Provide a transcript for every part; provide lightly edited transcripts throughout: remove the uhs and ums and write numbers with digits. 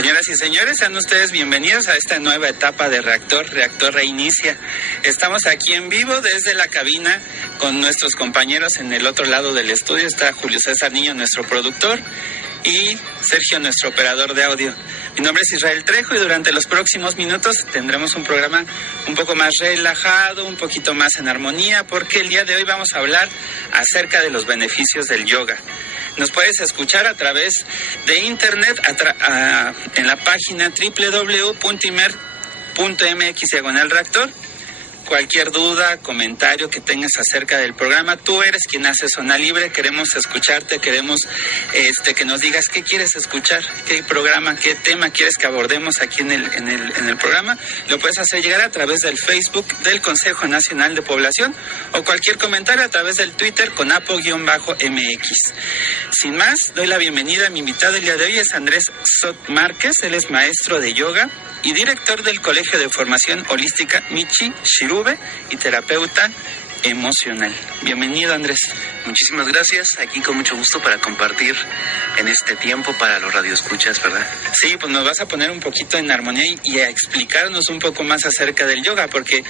Señoras y señores, sean ustedes bienvenidos a esta nueva etapa de Reactor Reinicia. Estamos aquí en vivo desde la cabina con nuestros compañeros en el otro lado del estudio. Está Julio César Niño, nuestro productor, y Sergio, nuestro operador de audio. Mi nombre es Israel Trejo y durante los próximos minutos tendremos un programa un poco más relajado, un poquito más en armonía, porque el día de hoy vamos a hablar acerca de los beneficios del yoga. Nos puedes escuchar a través de internet en la página www.imer.mx/reactor. Cualquier duda, comentario que tengas acerca del programa, tú eres quien hace Zona Libre. Queremos escucharte, queremos que nos digas qué quieres escuchar, qué programa, qué tema quieres que abordemos aquí en el programa. Lo puedes hacer llegar a través del Facebook del Consejo Nacional de Población o cualquier comentario a través del Twitter con apo_mx. Sin más, doy la bienvenida a mi invitado el día de hoy, es Andrés Sot Márquez. Él es maestro de yoga y director del Colegio de Formación Holística Michi Shirube y terapeuta emocional. Bienvenido, Andrés. Muchísimas gracias, aquí con mucho gusto para compartir en este tiempo para los radioescuchas, ¿verdad? Sí, pues nos vas a poner un poquito en armonía y a explicarnos un poco más acerca del yoga, porque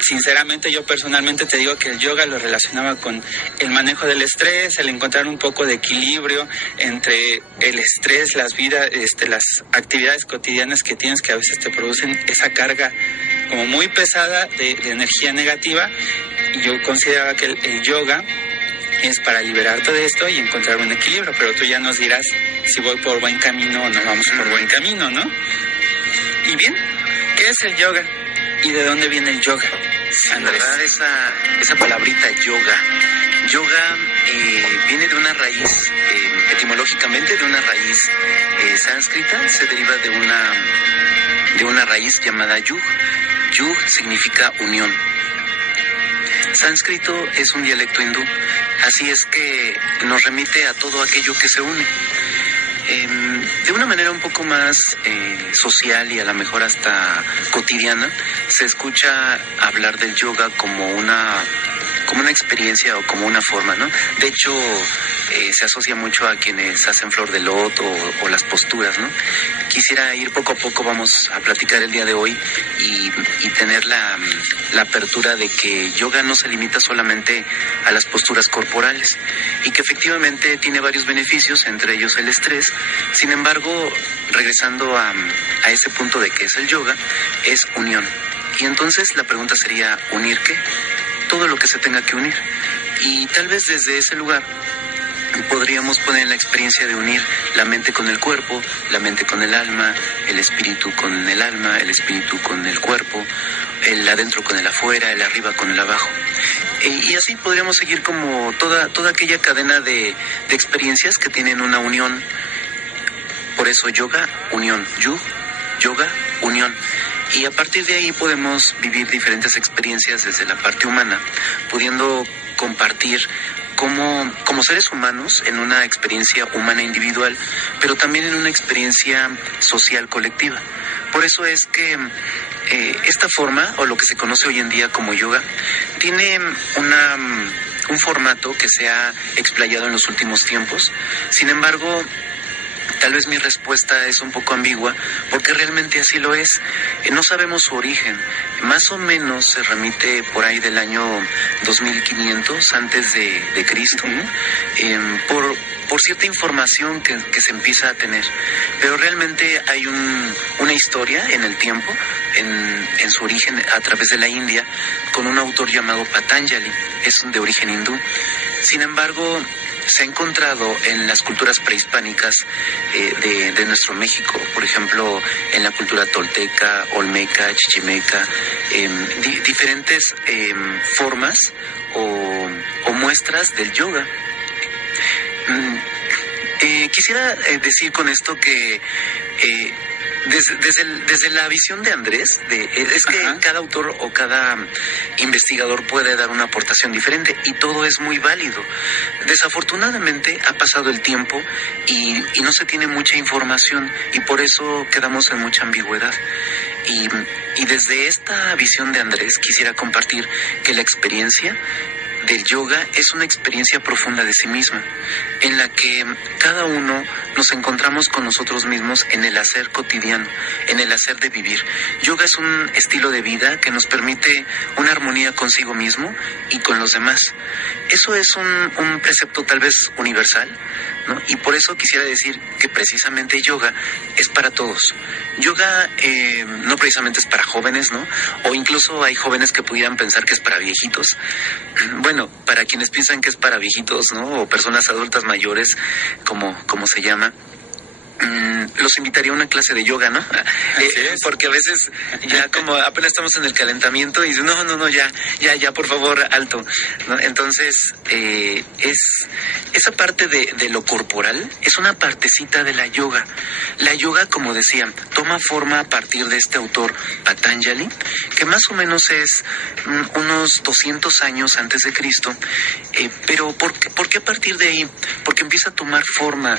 sinceramente yo personalmente te digo que el yoga lo relacionaba con el manejo del estrés, el encontrar un poco de equilibrio entre el estrés, las actividades cotidianas que tienes que a veces te producen esa carga como muy pesada de energía negativa. Y yo consideraba que el yoga es para liberarte de esto y encontrar un equilibrio, pero tú ya nos dirás si voy por buen camino o no vamos por buen camino, ¿no? Y bien, ¿qué es el yoga? ¿Y de dónde viene el yoga? Andrés, la verdad, esa palabrita yoga viene de una raíz, etimológicamente de una raíz sánscrita, se deriva de una raíz llamada yug. Yug significa unión. Sánscrito es un dialecto hindú, así es que nos remite a todo aquello que se une. De una manera un poco más social y a lo mejor hasta cotidiana, se escucha hablar del yoga como una experiencia o como una forma, ¿no? De hecho, se asocia mucho a quienes hacen flor de loto o las posturas, ¿no? Quisiera ir poco a poco, vamos a platicar el día de hoy y tener la apertura de que yoga no se limita solamente a las posturas corporales y que efectivamente tiene varios beneficios, entre ellos el estrés. Sin embargo, regresando a ese punto de que es el yoga, es unión. Y entonces la pregunta sería, ¿unir qué? Todo lo que se tenga que unir. Y tal vez desde ese lugar podríamos poner la experiencia de unir la mente con el cuerpo, la mente con el alma, el espíritu con el alma, el espíritu con el cuerpo, el adentro con el afuera, el arriba con el abajo. Y así podríamos seguir como toda aquella cadena de experiencias que tienen una unión. Por eso yoga, unión. Yoga, unión. Y a partir de ahí podemos vivir diferentes experiencias desde la parte humana, pudiendo compartir como seres humanos en una experiencia humana individual, pero también en una experiencia social colectiva. Por eso es que esta forma, o lo que se conoce hoy en día como yoga, tiene un formato que se ha explayado en los últimos tiempos. Sin embargo, tal vez mi respuesta es un poco ambigua, porque realmente así lo es. No sabemos su origen. Más o menos se remite por ahí del año 2500 antes de Cristo, por cierta información que se empieza a tener. Pero realmente hay una historia en el tiempo, en su origen a través de la India, con un autor llamado Patanjali, es de origen hindú. Sin embargo, se ha encontrado en las culturas prehispánicas de nuestro México, por ejemplo, en la cultura tolteca, olmeca, chichimeca, diferentes formas o muestras del yoga. Quisiera decir con esto que desde la visión de Andrés, es que cada autor o cada investigador puede dar una aportación diferente y todo es muy válido. Desafortunadamente ha pasado el tiempo y no se tiene mucha información y por eso quedamos en mucha ambigüedad. Y desde esta visión de Andrés quisiera compartir que la experiencia del yoga es una experiencia profunda de sí misma, en la que cada uno nos nos encontramos con nosotros mismos en el hacer cotidiano, en el hacer de vivir. Yoga es un estilo de vida que nos permite una armonía consigo mismo y con los demás. Eso es un precepto tal vez universal, ¿no? Y por eso quisiera decir que precisamente yoga es para todos. Yoga no precisamente es para jóvenes, ¿no? O incluso hay jóvenes que pudieran pensar que es para viejitos. Bueno, para quienes piensan que es para viejitos, ¿no? O personas adultas mayores, como se llama, los invitaría a una clase de yoga, ¿no? Porque a veces ya como apenas estamos en el calentamiento y dicen, no, ya, por favor, alto, ¿no? Entonces, esa parte de lo corporal es una partecita de la yoga. La yoga, como decía, toma forma a partir de este autor Patanjali, que más o menos es unos 200 años antes de Cristo. Pero ¿por qué a partir de ahí? Porque empieza a tomar forma.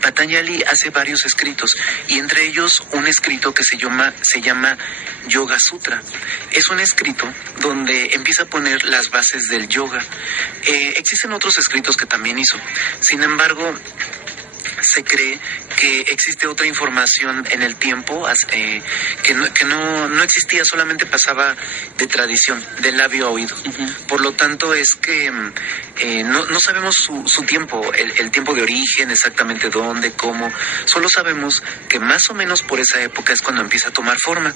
Patanjali hace varios escritos y entre ellos un escrito que se llama Yoga Sutra. Es un escrito donde empieza a poner las bases del yoga. Existen otros escritos que también hizo. Sin embargo, se cree que existe otra información en el tiempo que no existía, solamente pasaba de tradición, de labio a oído. Uh-huh. Por lo tanto, es que no sabemos su tiempo, el tiempo de origen, exactamente dónde, cómo. Solo sabemos que más o menos por esa época es cuando empieza a tomar forma.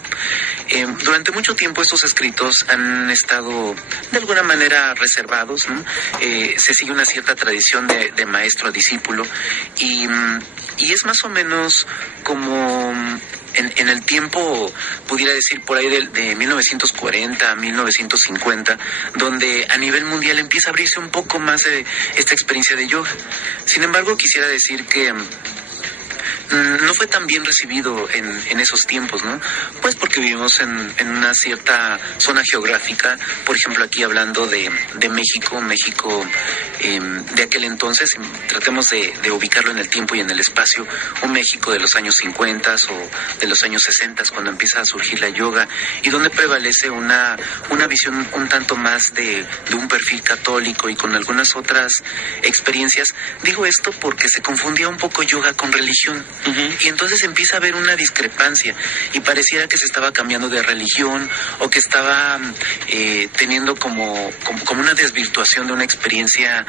Durante mucho tiempo estos escritos han estado de alguna manera reservados, ¿no? Se sigue una cierta tradición de maestro a discípulo y es más o menos como en el tiempo, pudiera decir por ahí de 1940 a 1950, donde a nivel mundial empieza a abrirse un poco más esta experiencia de yoga. Sin embargo, quisiera decir que no fue tan bien recibido en esos tiempos, ¿no? Pues porque vivimos en una cierta zona geográfica, por ejemplo aquí hablando de México de aquel entonces, tratemos de ubicarlo en el tiempo y en el espacio, un México de los años 50 o de los años 60, cuando empieza a surgir la yoga y donde prevalece una visión un tanto más de un perfil católico y con algunas otras experiencias. Digo esto porque se confundía un poco yoga con religión. Uh-huh. Y entonces empieza a haber una discrepancia y pareciera que se estaba cambiando de religión o que estaba teniendo como una desvirtuación de una experiencia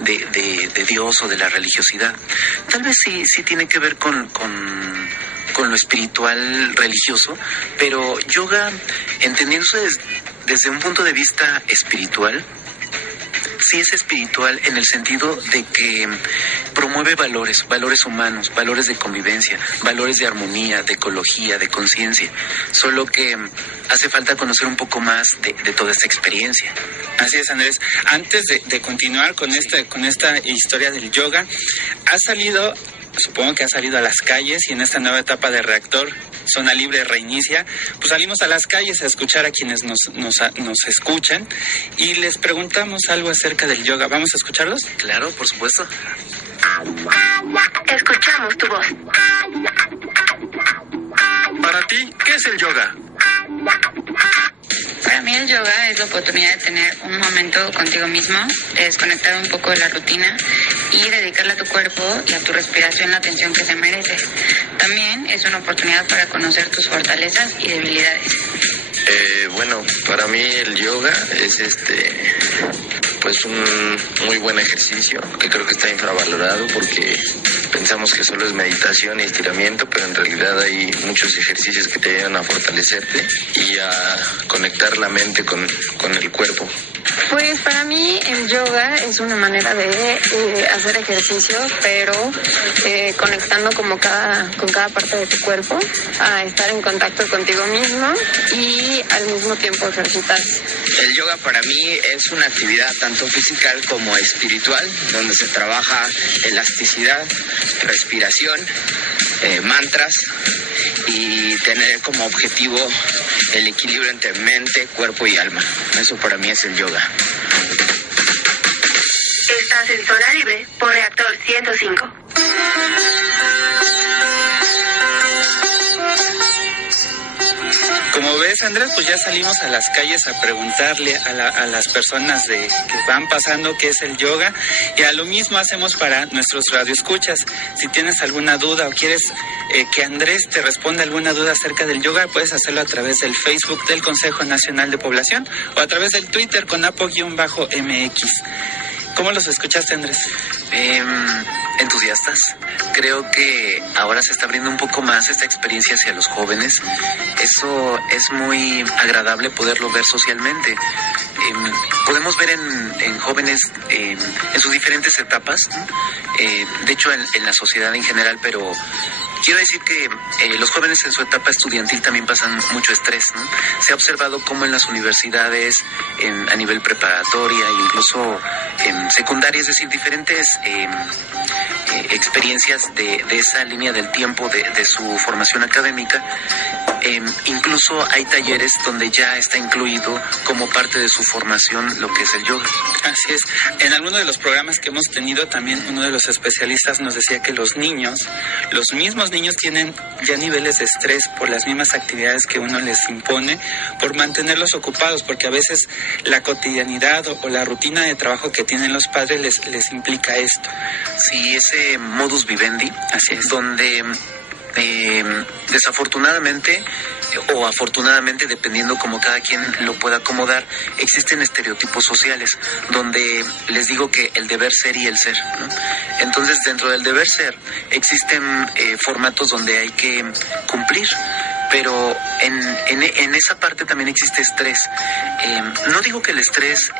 de Dios o de la religiosidad. Tal vez sí tiene que ver con lo espiritual religioso, pero yoga, entendiéndose desde un punto de vista espiritual, sí es espiritual en el sentido de que promueve valores humanos, valores de convivencia, valores de armonía, de ecología, de conciencia. Solo que hace falta conocer un poco más de toda esta experiencia. Así es, Andrés. Antes de continuar con esta historia del yoga, supongo que ha salido a las calles y en esta nueva etapa de Reactor Zona Libre reinicia, pues salimos a las calles a escuchar a quienes nos escuchan y les preguntamos algo acerca del yoga. ¿Vamos a escucharlos? Claro, por supuesto. Escuchamos tu voz. Para ti, ¿qué es el yoga? Para mí el yoga es la oportunidad de tener un momento contigo mismo, de desconectar un poco de la rutina y dedicarle a tu cuerpo y a tu respiración la atención que se merece. También es una oportunidad para conocer tus fortalezas y debilidades. Bueno, para mí el yoga es pues un muy buen ejercicio que creo que está infravalorado porque pensamos que solo es meditación y estiramiento, pero en realidad hay muchos ejercicios que te ayudan a fortalecerte y a conectar la mente con el cuerpo. Pues para mí el yoga es una manera de hacer ejercicios, pero conectando con cada parte de tu cuerpo, a estar en contacto contigo mismo y al mismo tiempo ejercitarse. El yoga para mí es una actividad tanto física como espiritual, donde se trabaja elasticidad, respiración, mantras y tener como objetivo el equilibrio entre mente, cuerpo y alma. Eso para mí es el yoga. Estás en Zona Libre por Reactor 105. Como ves, ves, Andrés, pues ya salimos a las calles a preguntarle a las personas que van pasando qué es el yoga, y a lo mismo hacemos para nuestros radioescuchas. Si tienes alguna duda o quieres que Andrés te responda alguna duda acerca del yoga, puedes hacerlo a través del Facebook del Consejo Nacional de Población o a través del Twitter con apo_MX. ¿Cómo los escuchaste, Andrés? Entusiastas. Creo que ahora se está abriendo un poco más esta experiencia hacia los jóvenes. Eso es muy agradable poderlo ver socialmente. Podemos ver en jóvenes en sus diferentes etapas, de hecho en la sociedad en general, pero quiero decir que los jóvenes en su etapa estudiantil también pasan mucho estrés, ¿no? Se ha observado cómo en las universidades, a nivel preparatoria, incluso en secundaria, es decir, diferentes experiencias de esa línea del tiempo de su formación académica, incluso hay talleres donde ya está incluido como parte de su formación lo que es el yoga. Así es. En alguno de los programas que hemos tenido, también uno de los especialistas nos decía que los mismos niños tienen ya niveles de estrés por las mismas actividades que uno les impone, por mantenerlos ocupados, porque a veces la cotidianidad o la rutina de trabajo que tienen los padres les implica esto. Sí, ese modus vivendi, así es, donde desafortunadamente o afortunadamente, dependiendo como cada quien lo pueda acomodar, existen estereotipos sociales donde les digo que el deber ser y el ser, ¿no? Entonces, dentro del deber ser existen formatos donde hay que cumplir, pero en esa parte también existe estrés. No digo que el estrés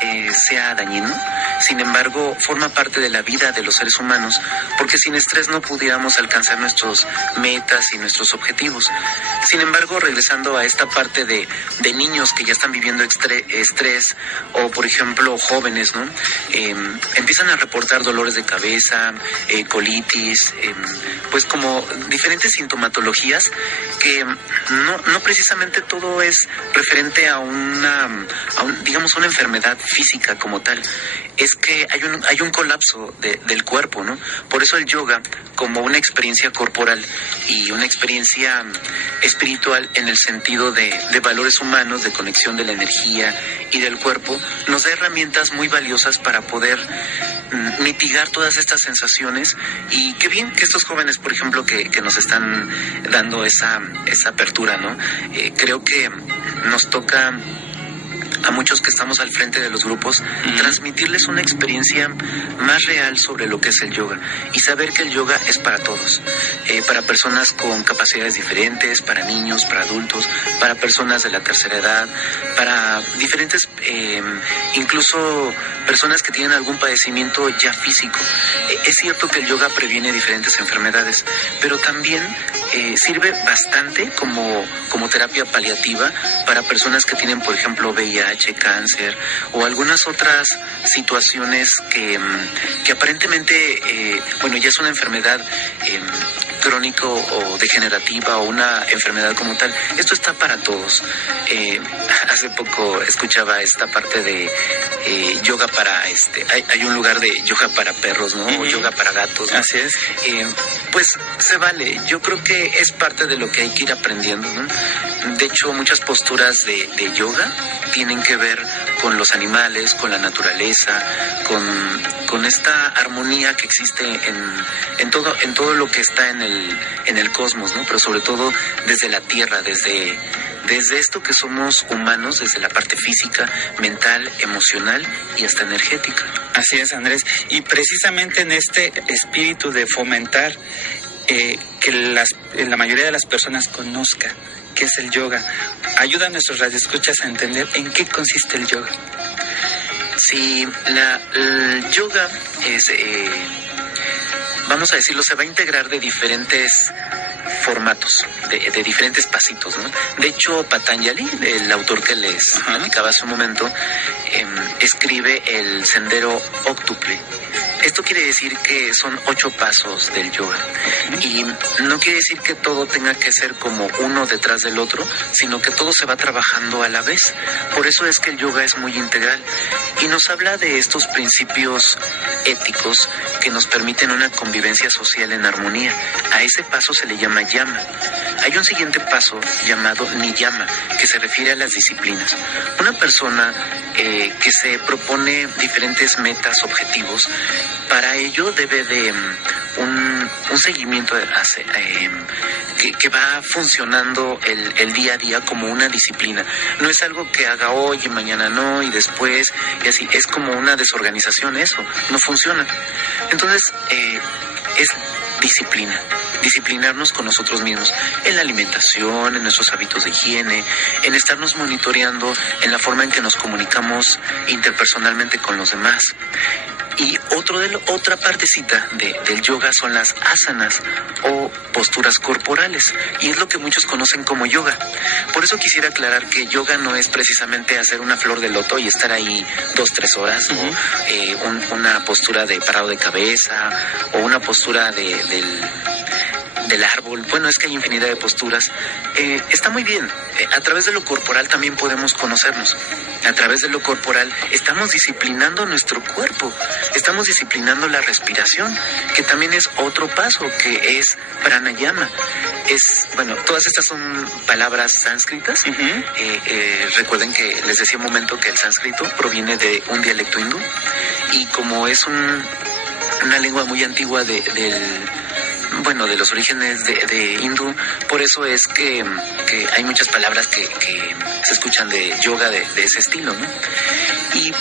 sea dañino, sin embargo, forma parte de la vida de los seres humanos, porque sin estrés no pudiéramos alcanzar nuestras metas y nuestros objetivos. Sin embargo, regresando a esta parte de niños que ya están viviendo estrés, o por ejemplo jóvenes, ¿no? Empiezan a reportar dolores de cabeza, colitis, pues como diferentes sintomatologías que no precisamente todo es referente a digamos una enfermedad física como tal. Es que hay un colapso del cuerpo, ¿no? Por eso el yoga, como una experiencia corporal y una experiencia espiritual en el sentido de valores humanos, de conexión de la energía y del cuerpo, nos da herramientas muy valiosas para poder mitigar todas estas sensaciones. Y qué bien que estos jóvenes, por ejemplo, que nos están dando esa apertura, ¿no? Creo que nos toca a muchos que estamos al frente de los grupos, transmitirles una experiencia más real sobre lo que es el yoga y saber que el yoga es para todos, para personas con capacidades diferentes, para niños, para adultos, para personas de la tercera edad, para diferentes, incluso personas que tienen algún padecimiento ya físico. Es cierto que el yoga previene diferentes enfermedades, pero también sirve bastante como terapia paliativa para personas que tienen, por ejemplo, VIH, cáncer o algunas otras situaciones que aparentemente, ya es una enfermedad crónico o degenerativa o una enfermedad como tal. Esto está para todos. Hace poco escuchaba esta parte de yoga para hay un lugar de yoga para perros, ¿no? O yoga para gatos, ¿no? Así es. Pues se vale. Yo creo que es parte de lo que hay que ir aprendiendo, ¿no? De hecho, muchas posturas de yoga tienen que ver con los animales, con la naturaleza, con esta armonía que existe en todo lo que está en el cosmos, ¿no? Pero sobre todo desde la tierra, desde esto que somos humanos, desde la parte física, mental, emocional y hasta energética. Así es, Andrés. Y precisamente en este espíritu de fomentar que la mayoría de las personas conozcan qué es el yoga, ayuda a nuestros radioescuchas a entender en qué consiste el yoga. Sí, el yoga es, vamos a decirlo, se va a integrar de diferentes formatos, de diferentes pasitos, ¿no? De hecho, Patanjali, el autor que les platicaba hace un momento, escribe el sendero óctuple. Esto quiere decir que son 8 pasos del yoga. Y no quiere decir que todo tenga que ser como uno detrás del otro, sino que todo se va trabajando a la vez. Por eso es que el yoga es muy integral. Y nos habla de estos principios éticos que nos permiten una convivencia social en armonía. A ese paso se le llama yama. hay un siguiente paso llamado niyama, que se refiere a las disciplinas. Una persona que se propone diferentes metas, objetivos, para ello debe de un seguimiento que va funcionando el día a día como una disciplina. No es algo que haga hoy y mañana no y después y así. Es como una desorganización, eso no funciona. Entonces es disciplina, disciplinarnos con nosotros mismos en la alimentación, en nuestros hábitos de higiene, en estarnos monitoreando en la forma en que nos comunicamos interpersonalmente con los demás. Y otra partecita del yoga son las asanas o posturas corporales, y es lo que muchos conocen como yoga. Por eso quisiera aclarar que yoga no es precisamente hacer una flor de loto y estar ahí 2-3 horas, o una postura de parado de cabeza, o una postura del árbol. Bueno, es que hay infinidad de posturas. Está muy bien. A través de lo corporal también podemos conocernos. A través de lo corporal estamos disciplinando nuestro cuerpo, estamos disciplinando la respiración, que también es otro paso, que es pranayama. Todas estas son palabras sánscritas. Recuerden que les decía un momento que el sánscrito proviene de un dialecto hindú, y como es una lengua muy antigua de los orígenes de hindú, por eso es que hay muchas palabras que se escuchan de yoga de ese estilo, ¿no? Y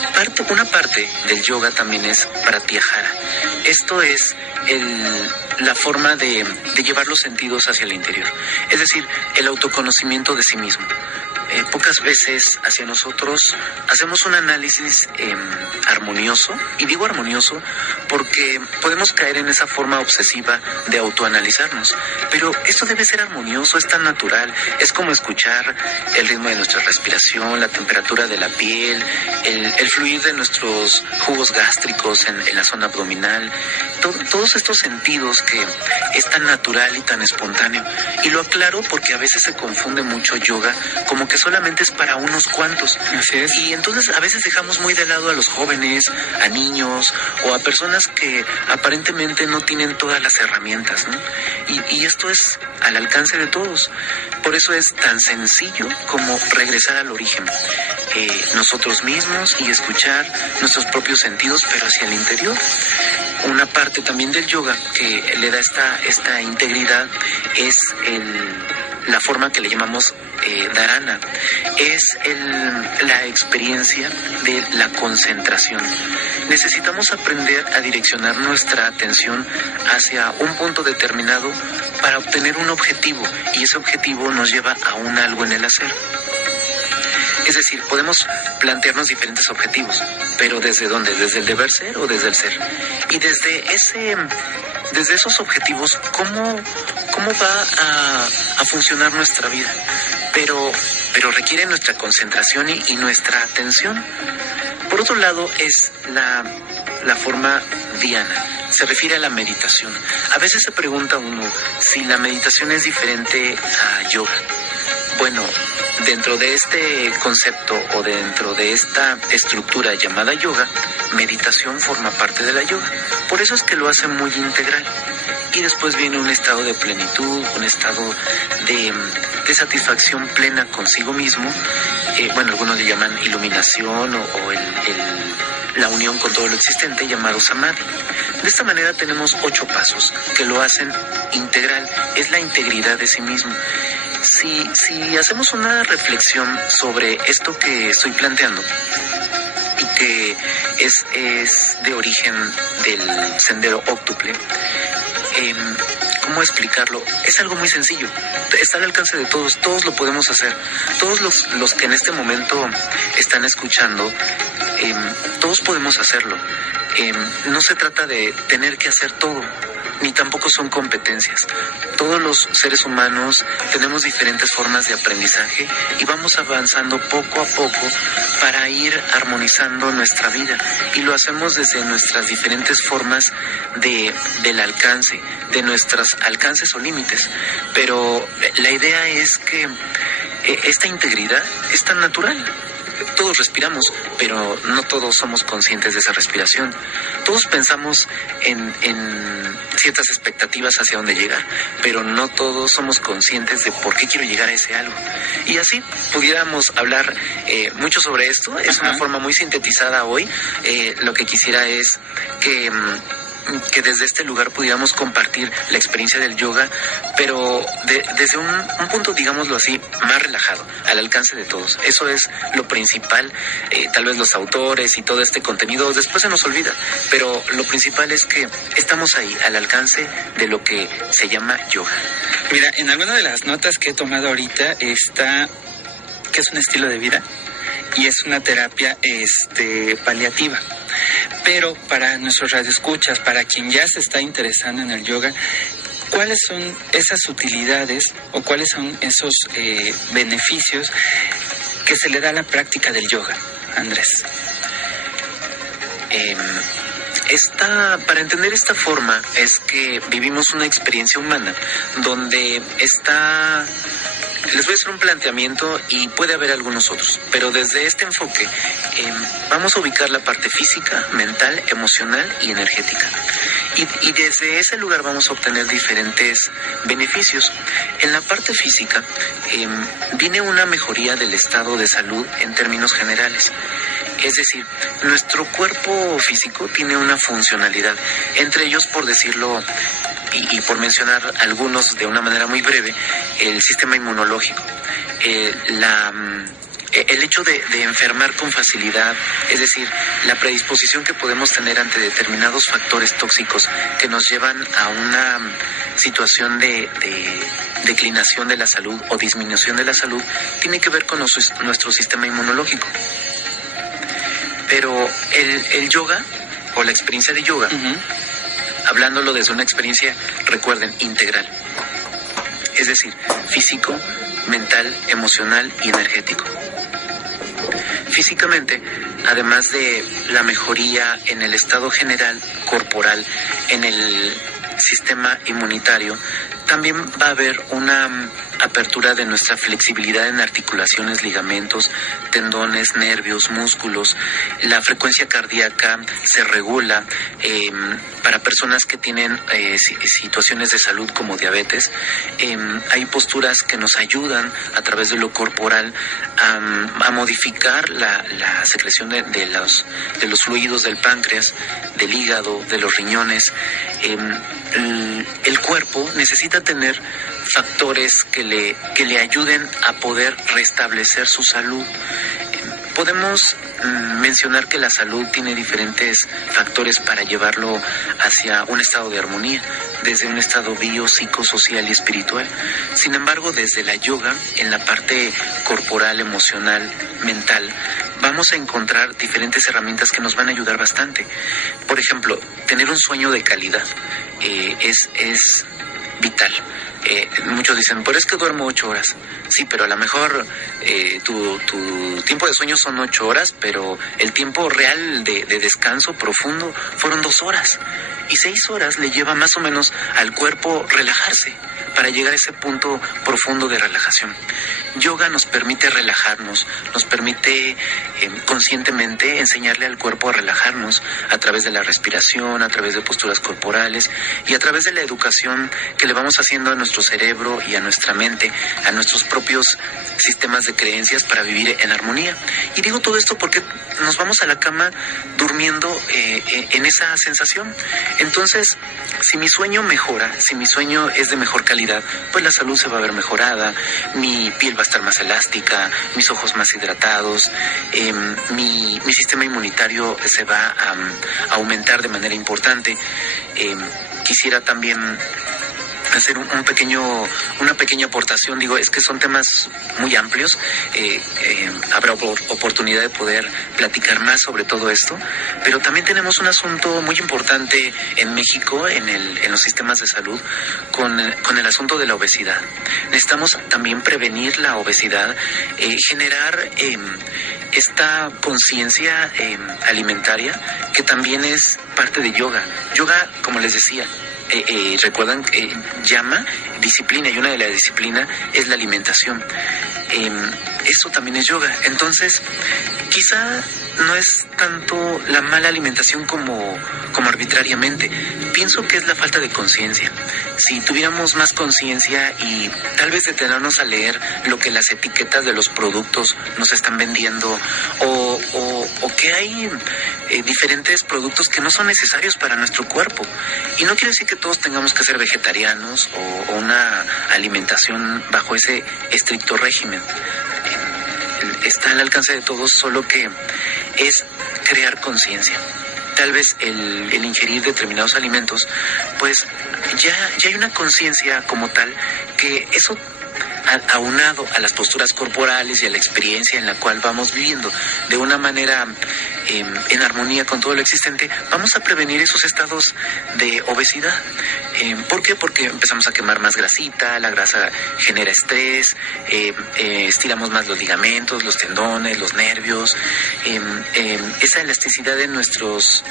una parte del yoga también es pratyahara. Esto es la forma de llevar los sentidos hacia el interior, es decir, el autoconocimiento de sí mismo. Pocas veces hacia nosotros hacemos un análisis armonioso, y digo armonioso porque podemos caer en esa forma obsesiva de autoanalizarnos, pero esto debe ser armonioso, es tan natural, es como escuchar el ritmo de nuestra respiración, la temperatura de la piel, el fluir de nuestros jugos gástricos en la zona abdominal, todos estos sentidos que es tan natural y tan espontáneo. Y lo aclaro porque a veces se confunde mucho yoga como que solamente es para unos cuantos. Así es. Y entonces a veces dejamos muy de lado a los jóvenes, a niños o a personas que aparentemente no tienen todas las herramientas, ¿no? Y esto es al alcance de todos. Por eso es tan sencillo como regresar al origen, nosotros mismos, y escuchar nuestros propios sentidos, pero hacia el interior. Una parte también del yoga que le da esta integridad es la forma que le llamamos dharana. Es la experiencia de la concentración. Necesitamos aprender a direccionar nuestra atención hacia un punto determinado para obtener un objetivo, y ese objetivo nos lleva a un algo en el hacer. Es decir, podemos plantearnos diferentes objetivos, pero ¿desde dónde? ¿Desde el deber ser o desde el ser? Y desde esos objetivos, ¿cómo va a funcionar nuestra vida? Pero requiere nuestra concentración y nuestra atención. Por otro lado, es la forma dhyana. Se refiere a la meditación. A veces se pregunta uno si la meditación es diferente a yoga. Bueno, dentro de este concepto o dentro de esta estructura llamada yoga, meditación forma parte de la yoga. Por eso es que lo hace muy integral. Y después viene un estado de plenitud, un estado de satisfacción plena consigo mismo. Algunos le llaman iluminación o la unión con todo lo existente, llamado samadhi. De esta manera tenemos 8 pasos que lo hacen integral. Es la integridad de sí mismo. Si hacemos una reflexión sobre esto que estoy planteando, y que es de origen del sendero óctuple, ¿cómo explicarlo? Es algo muy sencillo, está al alcance de todos lo podemos hacer. Todos los que en este momento están escuchando, todos podemos hacerlo. No se trata de tener que hacer todo, ni tampoco son competencias. Todos los seres humanos tenemos diferentes formas de aprendizaje y vamos avanzando poco a poco para ir armonizando nuestra vida, y lo hacemos desde nuestras diferentes formas del alcance, de nuestros alcances o límites. Pero la idea es que esta integridad es tan natural todos respiramos, pero no todos somos conscientes de esa respiración. Todos pensamos en ciertas expectativas hacia dónde llegar, pero no todos somos conscientes de por qué quiero llegar a ese algo. Y así pudiéramos hablar mucho sobre esto. Es una forma muy sintetizada hoy. Lo que quisiera es que desde este lugar pudiéramos compartir la experiencia del yoga, pero desde un punto, digámoslo así, más relajado, al alcance de todos. Eso es lo principal. Tal vez los autores y todo este contenido después se nos olvida, pero lo principal es que estamos ahí, al alcance de lo que se llama yoga. Mira, en alguna de las notas que he tomado ahorita está que es un estilo de vida y es una terapia paliativa. Pero para nuestros radioescuchas, para quien ya se está interesando en el yoga, ¿cuáles son esas utilidades o cuáles son esos beneficios que se le da a la práctica del yoga, Andrés? Para entender esta forma es que vivimos una experiencia humana donde les voy a hacer un planteamiento y puede haber algunos otros, pero desde este enfoque vamos a ubicar la parte física, mental, emocional y energética. Y desde ese lugar vamos a obtener diferentes beneficios. En la parte física viene una mejoría del estado de salud en términos generales. Es decir, nuestro cuerpo físico tiene una funcionalidad, entre ellos, por decirlo y por mencionar algunos de una manera muy breve, el sistema inmunológico, el hecho de enfermar con facilidad, es decir, la predisposición que podemos tener ante determinados factores tóxicos que nos llevan a una situación de declinación de la salud o disminución de la salud, tiene que ver con nuestro sistema inmunológico. Pero el yoga, o la experiencia de yoga, hablándolo desde una experiencia, recuerden, integral. Es decir, físico, mental, emocional y energético. Físicamente, además de la mejoría en el estado general corporal, en el sistema inmunitario, también va a haber una apertura de nuestra flexibilidad en articulaciones, ligamentos, tendones, nervios, músculos. La frecuencia cardíaca se regula para personas que tienen situaciones de salud como diabetes. Hay posturas que nos ayudan a través de lo corporal a modificar la secreción de los fluidos del páncreas, del hígado, de los riñones. El cuerpo necesita tener factores que le ayuden a poder restablecer su salud. Podemos mencionar que la salud tiene diferentes factores para llevarlo hacia un estado de armonía, desde un estado bio, psicosocial y espiritual. Sin embargo, desde la yoga, en la parte corporal, emocional, mental, vamos a encontrar diferentes herramientas que nos van a ayudar bastante. Por ejemplo, tener un sueño de calidad es vital. Muchos dicen, pero es que duermo 8 horas. Sí, pero a lo mejor tu tiempo de sueño son 8 horas, pero el tiempo real de descanso profundo fueron 2 horas. Y 6 horas le lleva más o menos al cuerpo relajarse para llegar a ese punto profundo de relajación. Yoga nos permite relajarnos, nos permite conscientemente enseñarle al cuerpo a relajarnos a través de la respiración, a través de posturas corporales y a través de la educación que le vamos haciendo a nuestro cerebro y a nuestra mente, a nuestros propios sistemas de creencias para vivir en armonía. Y digo todo esto porque nos vamos a la cama durmiendo en esa sensación. Entonces, si mi sueño mejora, si mi sueño es de mejor calidad, pues la salud se va a ver mejorada, mi piel va a estar más elástica, mis ojos más hidratados, mi sistema inmunitario se va a aumentar de manera importante. Quisiera también hacer una pequeña aportación. Digo, es que son temas muy amplios. Habrá oportunidad de poder platicar más sobre todo esto, pero también tenemos un asunto muy importante en México, en los sistemas de salud, con el asunto de la obesidad. Necesitamos también prevenir la obesidad, generar esta conciencia alimentaria que también es parte de yoga. Yoga, como les decía, recuerdan, llama disciplina, y una de las disciplinas es la alimentación. Eso también es yoga. Entonces, quizá no es tanto la mala alimentación como arbitrariamente. Pienso que es la falta de conciencia. Si tuviéramos más conciencia y tal vez detenernos a leer lo que las etiquetas de los productos nos están vendiendo, o que hay diferentes productos que no son necesarios para nuestro cuerpo. Y no quiere decir que todos tengamos que ser vegetarianos o una alimentación bajo ese estricto régimen. Está al alcance de todos, solo que es crear conciencia. Tal vez el ingerir determinados alimentos, pues ya hay una conciencia como tal, que eso, aunado a las posturas corporales y a la experiencia en la cual vamos viviendo de una manera en armonía con todo lo existente, vamos a prevenir esos estados de obesidad. ¿Por qué? Porque empezamos a quemar más grasita, la grasa genera estrés, estiramos más los ligamentos, los tendones, los nervios, esa elasticidad en nuestros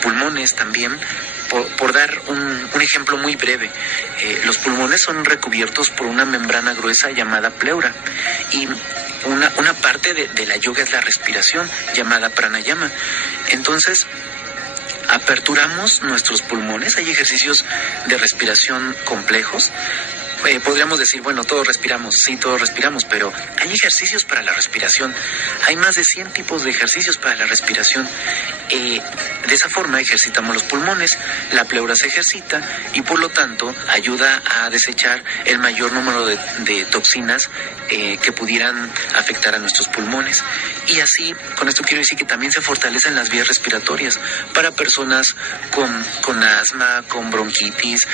pulmones también. Por dar un ejemplo muy breve, los pulmones son recubiertos por una membrana gruesa llamada pleura, y una parte de la yoga es la respiración, llamada pranayama. Entonces, aperturamos nuestros pulmones. Hay ejercicios de respiración complejos. Podríamos decir, bueno, todos respiramos, sí, todos respiramos, pero hay ejercicios para la respiración. Hay más de 100 tipos de ejercicios para la respiración. De esa forma ejercitamos los pulmones, la pleura se ejercita y por lo tanto ayuda a desechar el mayor número de toxinas que pudieran afectar a nuestros pulmones. Y así, con esto quiero decir que también se fortalecen las vías respiratorias para personas con asma, con bronquitis.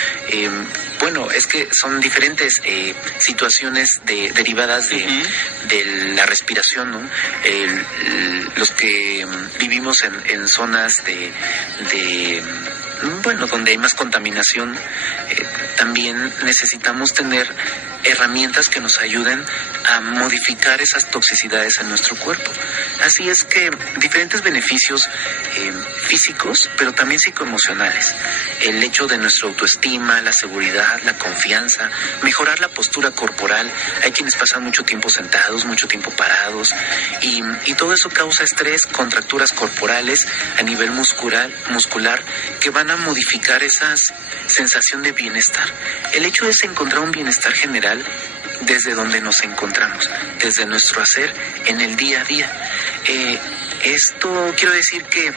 Bueno, es que son diferentes situaciones derivadas de la respiración, ¿no? Los que vivimos en zonas donde hay más contaminación, también necesitamos tener herramientas que nos ayuden a modificar esas toxicidades en nuestro cuerpo. Así es que diferentes beneficios físicos, pero también psicoemocionales. El hecho de nuestra autoestima, la seguridad, la confianza, mejorar la postura corporal. Hay quienes pasan mucho tiempo sentados, mucho tiempo parados, y todo eso causa estrés, contracturas corporales a nivel muscular que van a modificar esa sensación de bienestar. El hecho es encontrar un bienestar general desde donde nos encontramos, desde nuestro hacer en el día a día. Esto quiero decir que,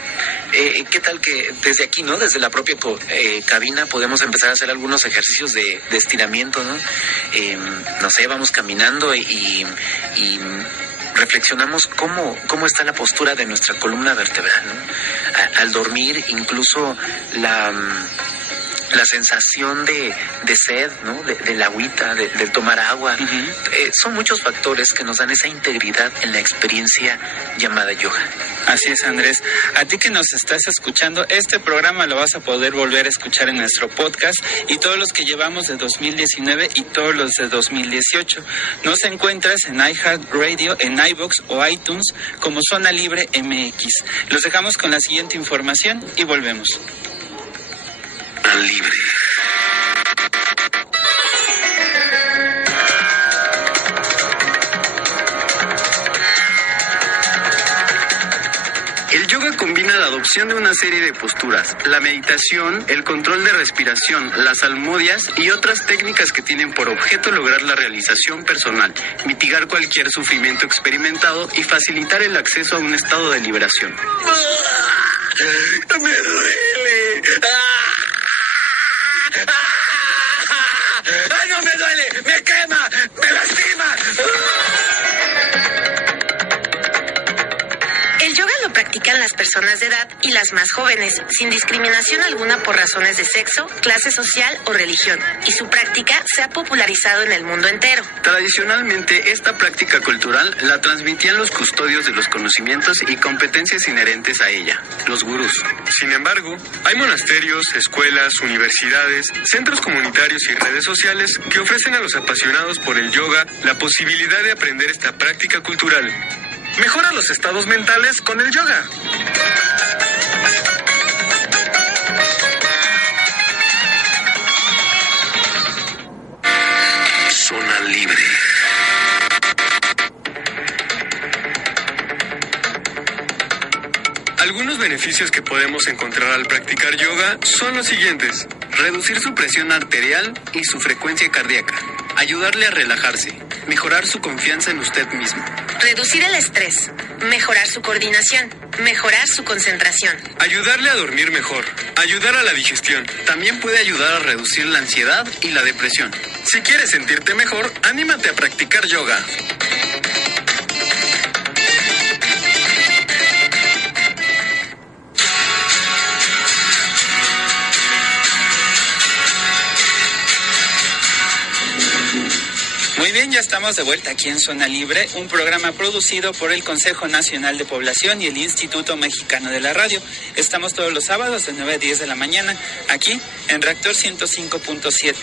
¿qué tal que desde aquí, ¿no? Desde la propia cabina podemos empezar a hacer algunos ejercicios de estiramiento, ¿no? No sé, vamos caminando y reflexionamos cómo está la postura de nuestra columna vertebral, ¿no? Al dormir, incluso la sensación de sed, ¿no? Del agüita, del tomar agua. Son muchos factores que nos dan esa integridad en la experiencia llamada yoga. Así es, Andrés. A ti que nos estás escuchando, este programa lo vas a poder volver a escuchar en nuestro podcast, y todos los que llevamos de 2019 y todos los de 2018. Nos encuentras en iHeartRadio, en iVoox o iTunes como Zona Libre MX. Los dejamos con la siguiente información y volvemos. Libre. El yoga combina la adopción de una serie de posturas, la meditación, el control de respiración, las salmodias y otras técnicas que tienen por objeto lograr la realización personal, mitigar cualquier sufrimiento experimentado y facilitar el acceso a un estado de liberación. ¡Me duele! ¡Ay, no me duele! ¡Me quema! ¡Me lastima! El yoga lo practican las personas de edad y las más jóvenes, sin discriminación alguna por razones de sexo, clase social o religión, y su práctica se ha popularizado en el mundo entero. Tradicionalmente, esta práctica cultural la transmitían los custodios de los conocimientos y competencias inherentes a ella, los gurús. Sin embargo, hay monasterios, escuelas, universidades, centros comunitarios y redes sociales que ofrecen a los apasionados por el yoga la posibilidad de aprender esta práctica cultural. Mejora los estados mentales con el yoga. beneficios que podemos encontrar al practicar yoga son los siguientes. Reducir su presión arterial y su frecuencia cardíaca. Ayudarle a relajarse. Mejorar su confianza en usted mismo. Reducir el estrés. Mejorar su coordinación. Mejorar su concentración. Ayudarle a dormir mejor. Ayudar a la digestión. También puede ayudar a reducir la ansiedad y la depresión. Si quieres sentirte mejor, anímate a practicar yoga. Muy bien, ya estamos de vuelta aquí en Zona Libre, un programa producido por el Consejo Nacional de Población y el Instituto Mexicano de la Radio. Estamos todos los sábados de 9 a 10 de la mañana, aquí en Reactor 105.7.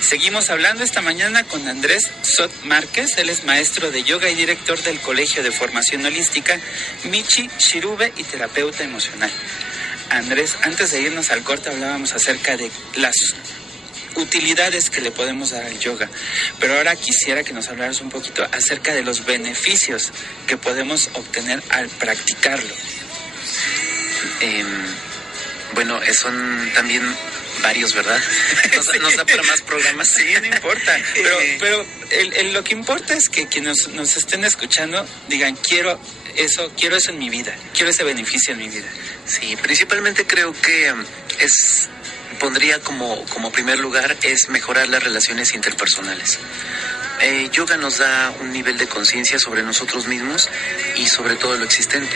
Seguimos hablando esta mañana con Andrés Sot Márquez, él es maestro de yoga y director del Colegio de Formación Holística Michi Shirube y terapeuta emocional. Andrés, antes de irnos al corte hablábamos acerca de las utilidades que le podemos dar al yoga, pero ahora quisiera que nos hablaras un poquito acerca de los beneficios que podemos obtener al practicarlo. Bueno, son también varios, ¿verdad? Nos da para más programas. Sí, no importa, pero lo que importa es que quienes nos estén escuchando digan, quiero eso en mi vida, quiero ese beneficio en mi vida. Sí, principalmente creo que pondría como primer lugar es mejorar las relaciones interpersonales. Yoga nos da un nivel de conciencia sobre nosotros mismos y sobre todo lo existente,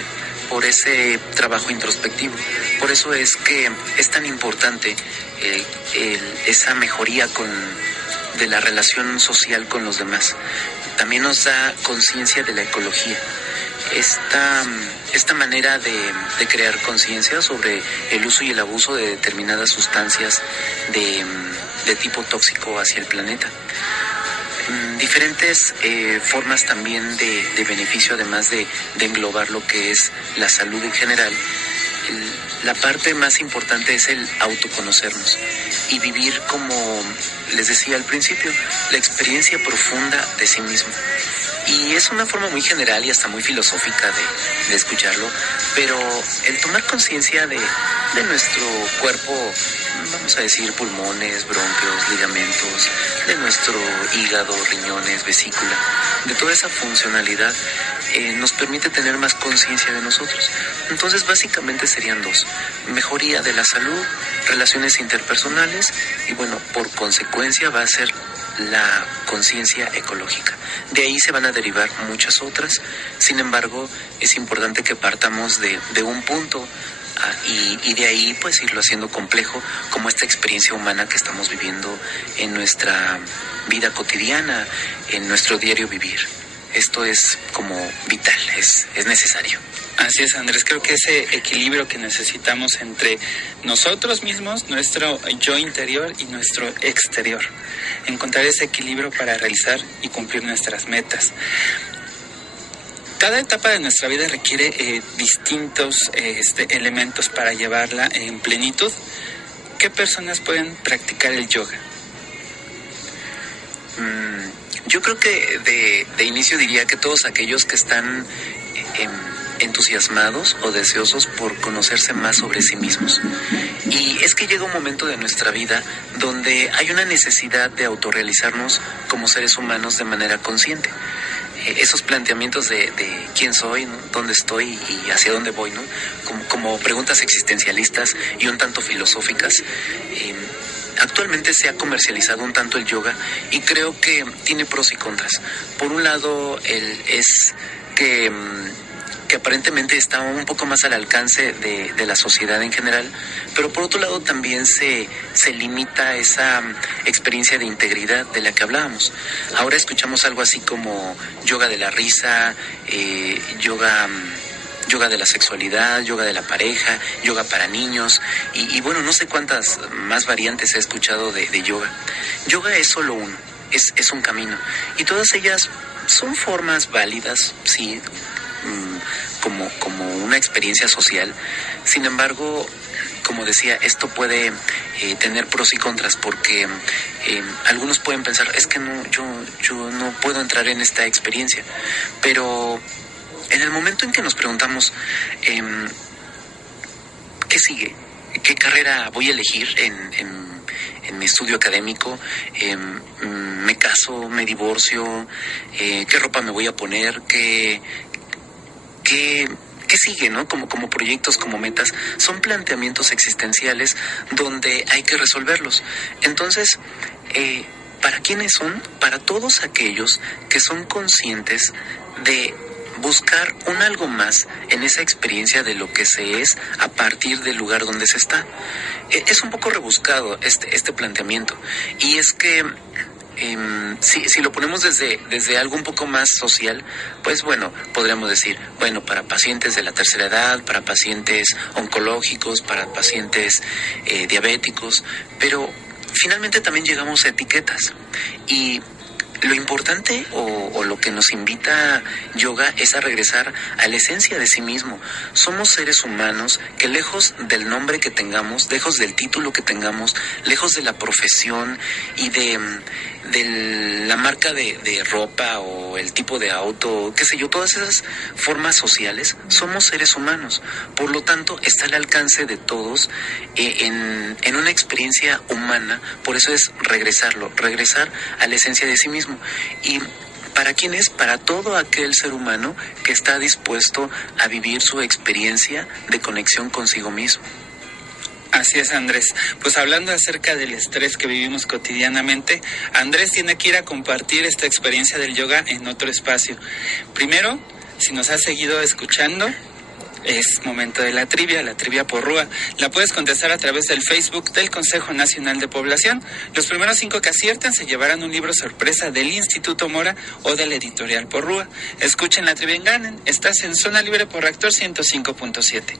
por ese trabajo introspectivo. Por eso es que es tan importante esa mejoría de la relación social con los demás. También nos da conciencia de la ecología. Esta manera de crear conciencia sobre el uso y el abuso de determinadas sustancias de tipo tóxico hacia el planeta. Diferentes formas también de beneficio, además de englobar lo que es la salud en general. La parte más importante es el autoconocernos y vivir, como les decía al principio, la experiencia profunda de sí mismo. Y es una forma muy general y hasta muy filosófica de escucharlo, pero el tomar conciencia de nuestro cuerpo, vamos a decir pulmones, bronquios, ligamentos, de nuestro hígado, riñones, vesícula, de toda esa funcionalidad, nos permite tener más conciencia de nosotros. Entonces básicamente serían dos: mejoría de la salud, relaciones interpersonales y bueno, por consecuencia va a ser la conciencia ecológica. De ahí se van a derivar muchas otras. Sin embargo, es importante que partamos de un punto y de ahí pues irlo haciendo complejo, como esta experiencia humana que estamos viviendo en nuestra vida cotidiana, en nuestro diario vivir. Esto es como vital, es necesario. Así es, Andrés, creo que ese equilibrio que necesitamos entre nosotros mismos, nuestro yo interior y nuestro exterior, encontrar ese equilibrio para realizar y cumplir nuestras metas. Cada etapa de nuestra vida requiere distintos elementos para llevarla en plenitud. ¿Qué personas pueden practicar el yoga? Yo creo que de inicio diría que todos aquellos que están entusiasmados o deseosos por conocerse más sobre sí mismos. Y es que llega un momento de nuestra vida donde hay una necesidad de autorrealizarnos como seres humanos de manera consciente. Esos planteamientos de quién soy, ¿no?, dónde estoy y hacia dónde voy, ¿no?, como preguntas existencialistas y un tanto filosóficas. Actualmente se ha comercializado un tanto el yoga y creo que tiene pros y contras. Por un lado, es que aparentemente está un poco más al alcance de la sociedad en general, pero por otro lado también se limita esa experiencia de integridad de la que hablábamos. Ahora escuchamos algo así como yoga de la risa, yoga de la sexualidad, yoga de la pareja, yoga para niños y bueno, no sé cuántas más variantes he escuchado de yoga. Yoga es solo uno, es un camino y todas ellas son formas válidas, sí, como una experiencia social. Sin embargo, como decía, esto puede tener pros y contras porque algunos pueden pensar, es que no, yo no puedo entrar en esta experiencia, pero en el momento en que nos preguntamos ¿qué sigue? ¿Qué carrera voy a elegir en mi estudio académico? ¿Me caso? ¿Me divorcio? ¿Qué ropa me voy a poner? ¿Qué sigue, no? Como proyectos, como metas, son planteamientos existenciales donde hay que resolverlos. Entonces, ¿para quiénes son? Para todos aquellos que son conscientes de buscar un algo más en esa experiencia de lo que se es a partir del lugar donde se está. Es un poco rebuscado este planteamiento, y es que si lo ponemos desde algo un poco más social, pues bueno, podríamos decir, bueno, para pacientes de la tercera edad, para pacientes oncológicos, para pacientes diabéticos, pero finalmente también llegamos a etiquetas. Y lo importante o lo que nos invita yoga es a regresar a la esencia de sí mismo. Somos seres humanos que, lejos del nombre que tengamos, lejos del título que tengamos, lejos de la profesión y de la marca de ropa o el tipo de auto, qué sé yo, todas esas formas sociales, somos seres humanos. Por lo tanto, está al alcance de todos en una experiencia humana. Por eso es regresar a la esencia de sí mismo. ¿Y para quién es? Para todo aquel ser humano que está dispuesto a vivir su experiencia de conexión consigo mismo. Así es, Andrés. Pues hablando acerca del estrés que vivimos cotidianamente, Andrés tiene que ir a compartir esta experiencia del yoga en otro espacio. Primero, si nos has seguido escuchando, es momento de la trivia porrúa. La puedes contestar a través del Facebook del Consejo Nacional de Población. Los primeros 5 que acierten se llevarán un libro sorpresa del Instituto Mora o de la editorial Porrúa. Escuchen la trivia y ganen. Estás en Zona Libre por Reactor 105.7.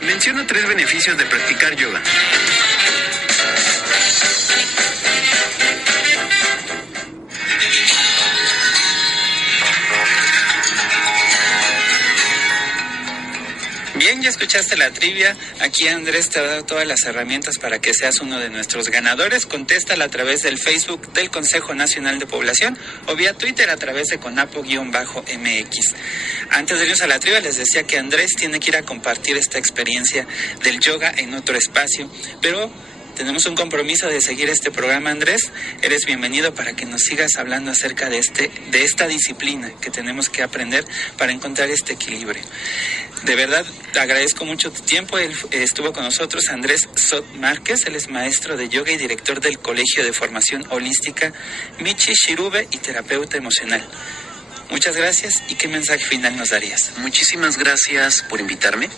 Menciona 3 beneficios de practicar yoga. Bien, ya escuchaste la trivia. Aquí Andrés te ha dado todas las herramientas para que seas uno de nuestros ganadores. Contéstala a través del Facebook del Consejo Nacional de Población o vía Twitter a través de conapo_mx. Antes de irnos a la trivia, les decía que Andrés tiene que ir a compartir esta experiencia del yoga en otro espacio, pero tenemos un compromiso de seguir este programa, Andrés. Eres bienvenido para que nos sigas hablando acerca de esta disciplina que tenemos que aprender para encontrar este equilibrio. De verdad, te agradezco mucho tu tiempo. Él estuvo con nosotros, Andrés Sot Márquez. Él es maestro de yoga y director del Colegio de Formación Holística Michi Shirube y terapeuta emocional. Muchas gracias. ¿Y qué mensaje final nos darías? Muchísimas gracias por invitarme.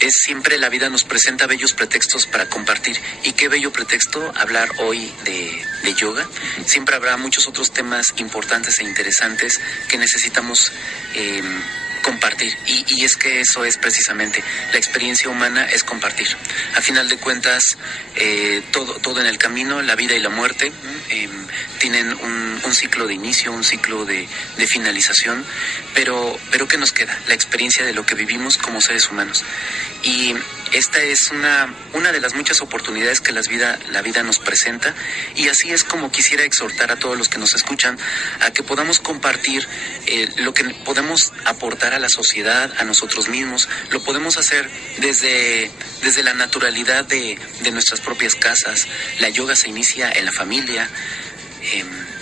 Es siempre, la vida nos presenta bellos pretextos para compartir, y qué bello pretexto hablar hoy de yoga. Siempre habrá muchos otros temas importantes e interesantes que necesitamos compartir, y es que eso es precisamente la experiencia humana, es compartir. A final de cuentas, todo en el camino, la vida y la muerte tienen un ciclo de inicio, un ciclo de finalización, pero ¿qué nos queda? La experiencia de lo que vivimos como seres humanos. Y esta es una de las muchas oportunidades que la vida nos presenta, y así es como quisiera exhortar a todos los que nos escuchan a que podamos compartir lo que podemos aportar a la sociedad, a nosotros mismos. Lo podemos hacer desde la naturalidad de nuestras propias casas. La yoga se inicia en la familia,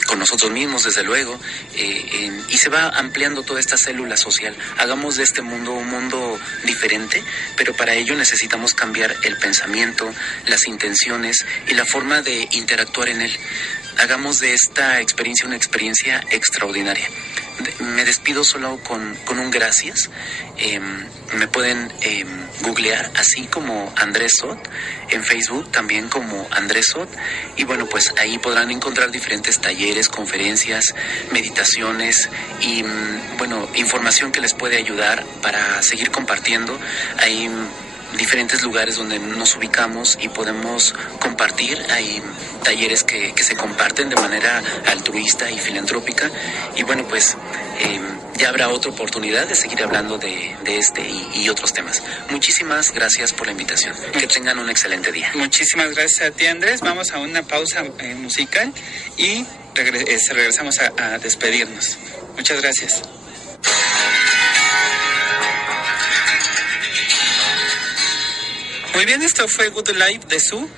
con nosotros mismos, desde luego, y se va ampliando toda esta célula social. Hagamos de este mundo un mundo diferente, pero para ello necesitamos cambiar el pensamiento, las intenciones y la forma de interactuar en él. Hagamos de esta experiencia una experiencia extraordinaria. Me despido solo con un gracias. Me pueden googlear así como Andrés Sot, en Facebook también como Andrés Sot, y bueno, pues ahí podrán encontrar diferentes talleres, conferencias, meditaciones y bueno, información que les puede ayudar para seguir compartiendo. Hay diferentes lugares donde nos ubicamos y podemos compartir. Hay talleres que se comparten de manera altruista y filantrópica, y bueno, pues ya habrá otra oportunidad de seguir hablando de este y otros temas. Muchísimas gracias por la invitación. Que tengan un excelente día. Muchísimas gracias a ti, Andrés. Vamos a una pausa musical y regresamos a despedirnos. Muchas gracias. Muy bien, esto fue Good Life de Su.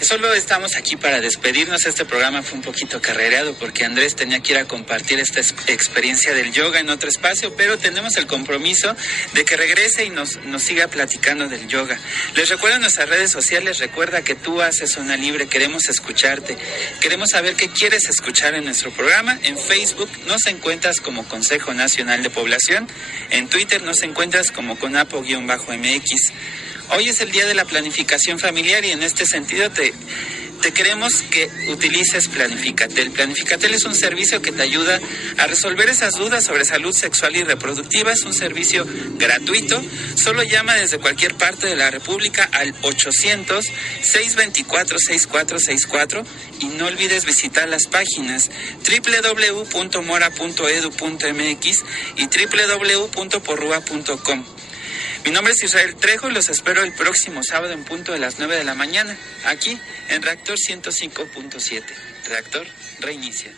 Solo estamos aquí para despedirnos. Este programa fue un poquito carrereado porque Andrés tenía que ir a compartir esta experiencia del yoga en otro espacio, pero tenemos el compromiso de que regrese y nos siga platicando del yoga. Les recuerdo nuestras redes sociales. Recuerda que tú haces Zona Libre. Queremos escucharte. Queremos saber qué quieres escuchar en nuestro programa. En Facebook nos encuentras como Consejo Nacional de Población. En Twitter nos encuentras como Conapo_MX. Hoy es el día de la planificación familiar y en este sentido te queremos que utilices Planificatel. Planificatel es un servicio que te ayuda a resolver esas dudas sobre salud sexual y reproductiva. Es un servicio gratuito. Solo llama desde cualquier parte de la República al 800-624-6464 y no olvides visitar las páginas www.mora.edu.mx y www.porrua.com. Mi nombre es Israel Trejo y los espero el próximo sábado en punto de las 9 de la mañana, aquí en Reactor 105.7. Reactor, reinicia.